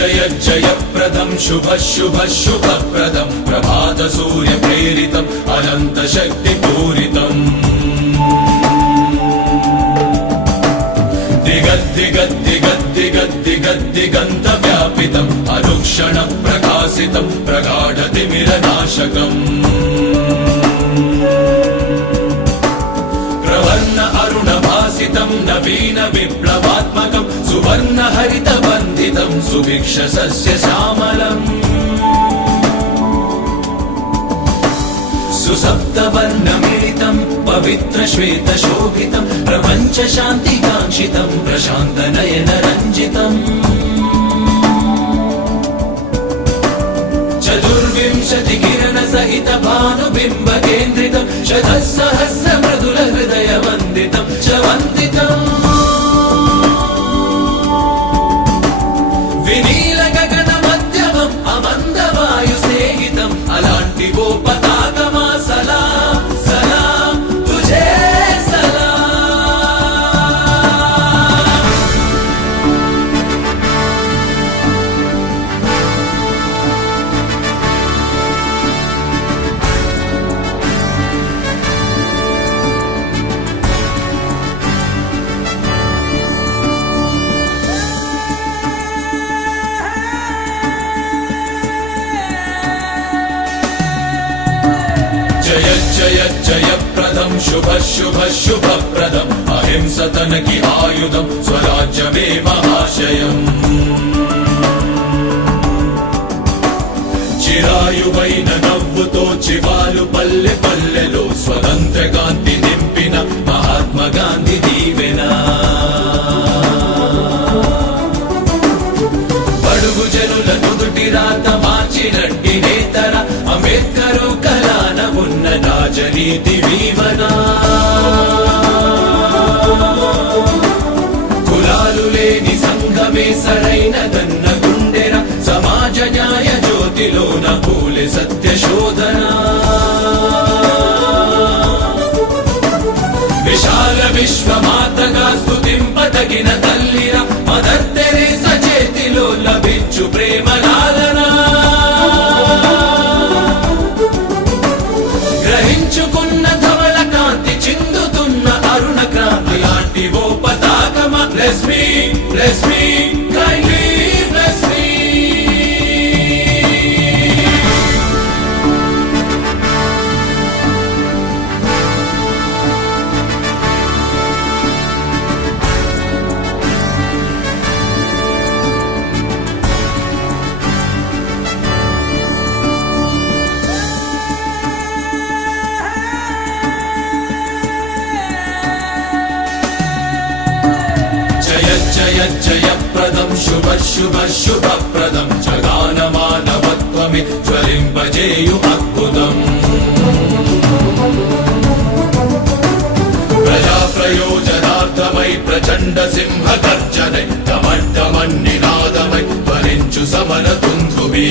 जयप्रदं शुभ शुभ शुभप्रदं प्रभात सूर्य प्रेरितं अनंत शक्ति पूरितं दिगद्दिगद्दिगद्दिगद्दिगन्त व्यापितं अनुक्षण प्रकाशितं प्रगाढ तिमिरनाशकम् प्रवर्ण अरुणभासितं नवीन विप्लवात्मकं सुवर्ण हरित बन्धितं सुभिक्ष सस्य श्यामलम् सुसप्तवर्णमिलितं पवित्र श्वेत शोभितं प्रपञ्च शान्तिकाङ्क्षितं प्रशान्त नयन रञ्जितम् चतुर्विंशति किरण सहित भानुबिम्ब केन्द्रितं शतसहस्र मृदुल हृदय वन्दितं च वन्दितम् विनील गगन मध्यमम् अमन्द वायु सेहितम् अलांटि वो पताकमा सलाम सलाम तुझे जयप्रदं शुभ शुभ शुभप्रदं अहिंसतन की आयुधं स्वराज्यमे महाशयम् చిరాయువైన నవ్వుతో చివాలు పల్లె పల్లెలో స్వతంత్ర గాంధీ నింపిన మహాత్మా గాంధీ దీవెన బడుగు జనుల నుదుటి రాత మార్చినట్టి నేతర అంబేద్కరు కలాన ఉన్న రాజనీతి వీవన కులాలు లేని సంఘమే సరైనదన్న గుండెర సమాజ న్యాయ జ్యోతిలోన పూలే సత్య శోధన విశాల విశ్వమాతగా స్తుతింపదగిన తల్లిర మదర్ తెరేసా చేతిలో లభించు ప్రేమ లాలన గ్రహించుకున్న ధవళ కాంతి చిందుతున్న అరుణ క్రాంతి లాంటి ఓ పతాకమ bless me kindly bless me జయప్రదం శుభ శుభ శుభప్రదం జగాన మానవత్వమే జ్వలింపజేయు అద్భుతం ప్రజా ప్రయోజనార్థమై ప్రచండ సింహ గర్జనై డమడ్డమన్నినాదమై ధ్వనించు సమర తుందుబీ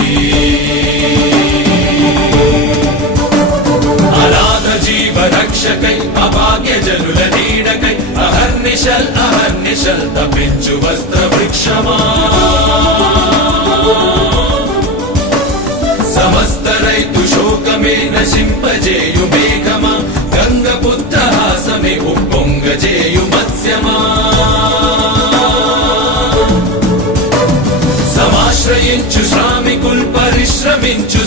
అనాథ జీవ రక్షకై అభాగ్య జనుల నీడకై అహర్నిశల్ తపించు వస్త్ర వృక్షమా సమస్త రైతు శోకమే నశింపజేయు మేఘమా గంగపుత్ర హాసమే ఉప్పొంగజేయు మత్స్యమా సమాశ్రయించు శ్రామికుల్ పరిశ్రమించు